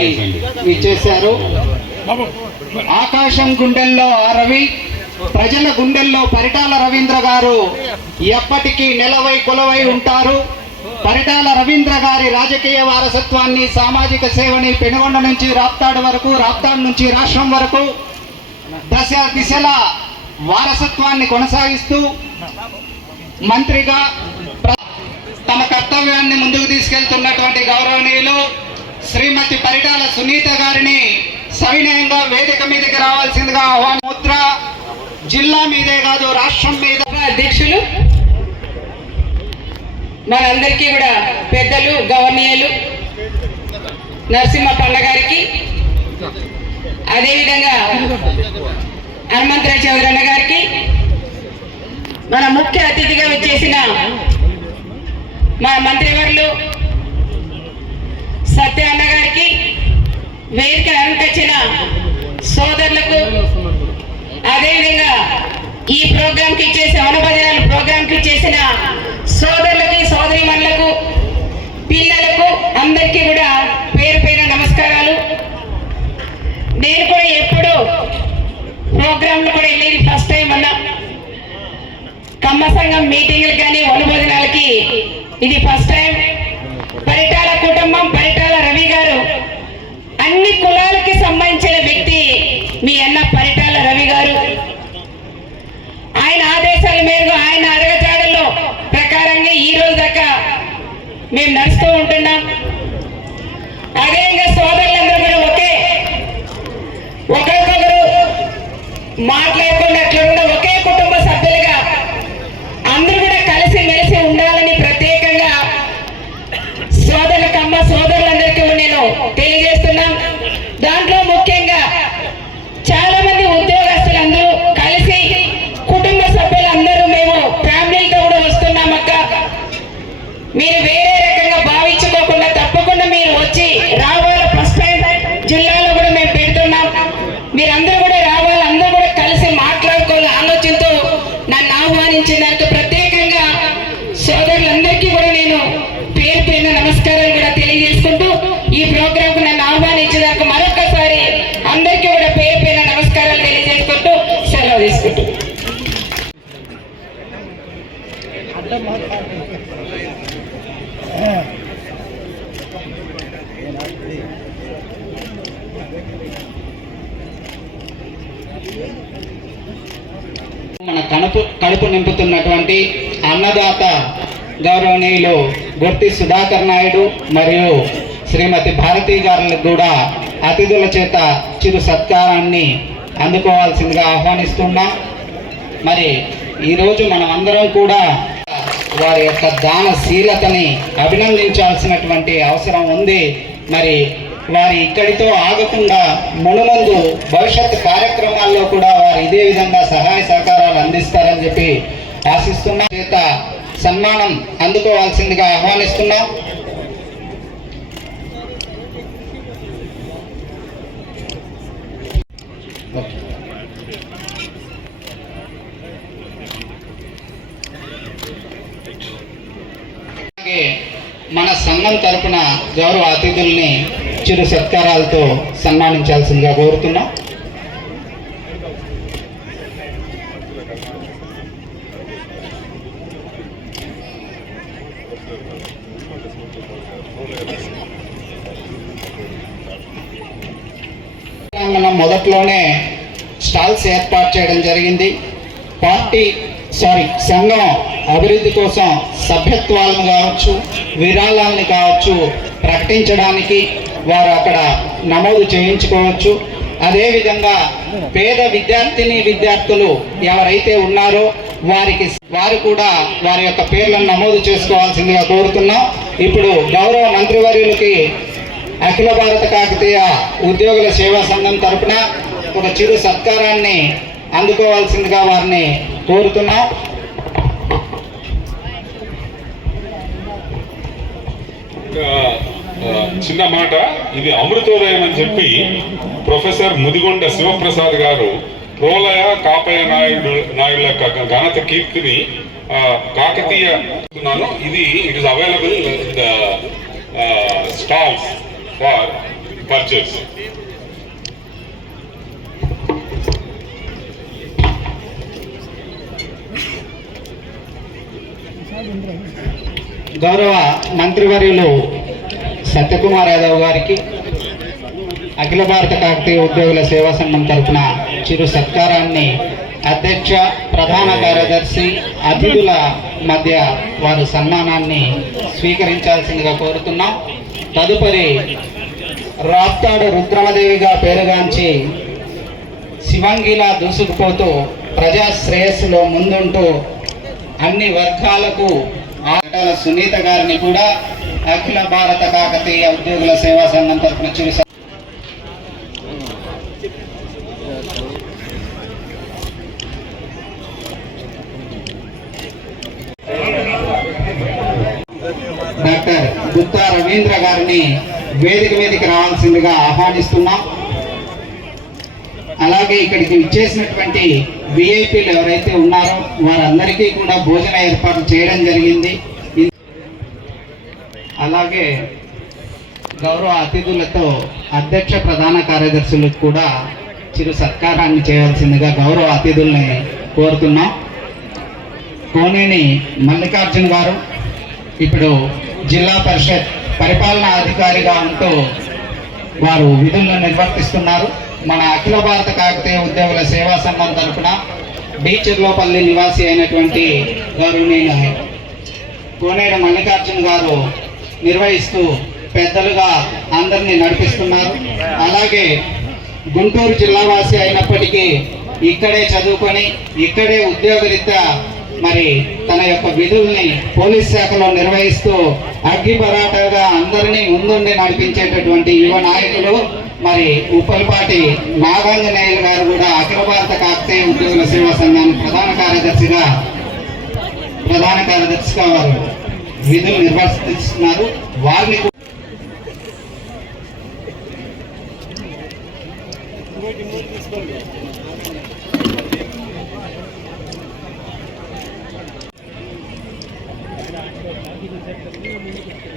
కి ఇచ్చేశారు. ఆకాశం గుండెల్లో ఆ రవి ప్రజల గుండెల్లో పరిటాల రవీంద్ర గారు ఎప్పటికీ నెలవై కొలవై ఉంటారు. పరిటాల రవీంద్ర గారి రాజకీయ వారసత్వాన్ని సామాజిక సేవని పెనుగొండ నుంచి రాప్తాడు వరకు రాప్తాడు నుంచి రాష్ట్రం వరకు దశ దిశల వారసత్వాన్ని కొనసాగిస్తూ మంత్రిగా తమ కర్తవ్యాన్ని ముందుకు తీసుకెళ్తున్నటువంటి గౌరవ శ్రీమతి పరిటాల సునీత గారిని సవినయంగా వేదిక మీదకి రావాల్సిందిగా ఆహ్వాన. ముద్ర జిల్లా మీదే కాదు రాష్ట్రం మీద. అధ్యక్షులు మనందరికీ కూడా పెద్దలు గవర్నీయులు నరసింహ పండ గారికి అదేవిధంగా హనుమంతరావు చౌదరన్న గారికి మన ముఖ్య అతిథిగా వచ్చేసిన మా మంత్రివర్లు సత్య అన్న గారికి వేదిక అలంకరించిన సోదరులకు అదేవిధంగా ఈ ప్రోగ్రామ్కి ఇచ్చేసిన అనుభజనాలు ప్రోగ్రామ్కి ఇచ్చేసిన సోదరులకి సోదరిమణులకు పిల్లలకు అందరికీ కూడా పేరు పేరు నమస్కారాలు. నేను కూడా ఎప్పుడు ప్రోగ్రాంలు కూడా వెళ్ళేది ఫస్ట్ టైం అన్నా. కమ్మ సంఘం మీటింగ్లు కానీ అనుభజనాలకి ఇది ఫస్ట్ టైం. మేము నడుస్తూ ఉంటున్నాం. అదేవిధంగా ఆహ్వానించిన ప్రత్యేకంగా సోదరులందరికీ కూడా నేను పేరు పేరున నమస్కారాలు కూడా తెలియజేసుకుంటూ ఈ ప్రోగ్రామ్కు నన్ను ఆహ్వానించేదాకా మరొకసారి అందరికీ కూడా పేరు పేరున నమస్కారాలు తెలియజేసుకుంటూ సెలవు తీసుకుంటూ. మన కడుపు కడుపు నింపుతున్నటువంటి అన్నదాత గౌరవనీయులు గుర్తి సుధాకర్ నాయుడు మరియు శ్రీమతి భారతీ గారులకు కూడా అతిథుల చేత చిరు సత్కారాన్ని అందుకోవాల్సిందిగా ఆహ్వానిస్తున్నా. మరి ఈరోజు మనం అందరం కూడా వారి యొక్క దానశీలతని అభినందించాల్సినటువంటి అవసరం ఉంది. మరి వారి ఇక్కడితో ఆగకుండా మునుముందు భవిష్యత్ కార్యక్రమాల్లో కూడా వారు ఇదే విధంగా సహాయ సహకారాలు అందిస్తారని చెప్పి ఆశిస్తున్నాం. చేత సన్మానం అందుకోవాల్సిందిగా ఆహ్వానిస్తున్నాం. మన సంఘం తరపున గౌరవ అతిథుల్ని చిరు సత్కారాలతో సన్మానించాల్సిందిగా కోరుతున్నాం. తెలంగాణ మొదట్లోనే స్టాల్స్ ఏర్పాటు చేయడం జరిగింది. పార్టీ సారీ సంఘం అభివృద్ధి కోసం సభ్యత్వాలను కావచ్చు విరాళాలను కావచ్చు ప్రకటించడానికి వారు అక్కడ నమోదు చేయించుకోవచ్చు. అదేవిధంగా పేద విద్యార్థిని విద్యార్థులు ఎవరైతే ఉన్నారో వారికి వారు కూడా వారి యొక్క పేర్లను నమోదు చేసుకోవాల్సిందిగా కోరుతున్నాం. ఇప్పుడు గౌరవ మంత్రివర్యులకి అఖిల భారత కాకతీయ ఉద్యోగుల సేవా సంఘం తరపున ఒక చిరు సత్కారాన్ని అందుకోవాల్సిందిగా వారిని కోరుతున్నాం. చిన్న మాట ఇది అమృతోదయం అని చెప్పి ప్రొఫెసర్ ముదిగొండ శివప్రసాద్ గారు ప్రోలయ కాపయ నాయుడు నాయుడు యొక్క ఘనత కీర్తిని ఆ, కాకతీయ. ఇది it is available in the stalls for purchase. గౌరవ మంత్రివర్యులు సత్యకుమార్ యాదవ్ గారికి అఖిల భారత కాకతీయ ఉద్యోగుల సేవా సంఘం తరఫున చిరు సత్కారాన్ని అధ్యక్ష ప్రధాన కార్యదర్శి అతిథుల మధ్య వారు సన్మానాన్ని స్వీకరించాల్సిందిగా కోరుతున్నాం. తదుపరి రాప్తాడు రుద్రమదేవిగా పేరుగాంచి శివంగిలా దూసుకుపోతూ ప్రజా శ్రేయస్సులో ముందుంటూ అన్ని వర్గాలకు ఆటల సునీత గారిని కూడా అఖిల భారత కాకతీయ ఉద్యోగుల సేవా సంఘం తరఫున చూశారు డాక్టర్ గుత్తా రవీంద్ర గారిని వేదిక మీదకి రావాల్సిందిగా ఆహ్వానిస్తున్నాం. అలాగే ఇక్కడికి ఇచ్చేసినటువంటి విఐపీలు ఎవరైతే ఉన్నారో వారందరికీ కూడా భోజన ఏర్పాటు చేయడం జరిగింది. అలాగే గౌరవ అతిథులతో అధ్యక్ష ప్రధాన కార్యదర్శులకు కూడా చిరు సత్కారాన్ని చేయాల్సిందిగా గౌరవ అతిథుల్ని కోరుతున్నాం. కోనేని మల్లికార్జున్ గారు ఇప్పుడు జిల్లా పరిషత్ పరిపాలనా అధికారిగా ఉంటూ వారు విధులను నిర్వర్తిస్తున్నారు. మన అఖిల భారత కాకతీయ ఉద్యోగుల సేవా సంఘం తరఫున బీచర్లోపల్లి నివాసి అయినటువంటి గౌరవనీయుల కోనేరు మల్లికార్జున్ గారు నిర్వహిస్తూ పెద్దలుగా అందరినీ నడిపిస్తున్నారు. అలాగే గుంటూరు జిల్లావాసి అయినప్పటికీ ఇక్కడే చదువుకొని ఇక్కడే ఉద్యోగరీత్యా మరి తన యొక్క విధుల్ని పోలీస్ శాఖలో నిర్వహిస్తూ అగ్గిపరాటగా అందరినీ ముందుండి నడిపించేటటువంటి యువ నాయకులు మరి ఉప్పలపాటి నాగాంజనేయులు గారు కూడా అఖిల భారత కాకతీయ ఉద్యోగుల సేవా సంఘానికి ప్రధాన కార్యదర్శిగా ప్రధాన కార్యదర్శిగా వారు విధులు నిర్వర్తిస్తున్నారు. వారిని కూ- Gracias.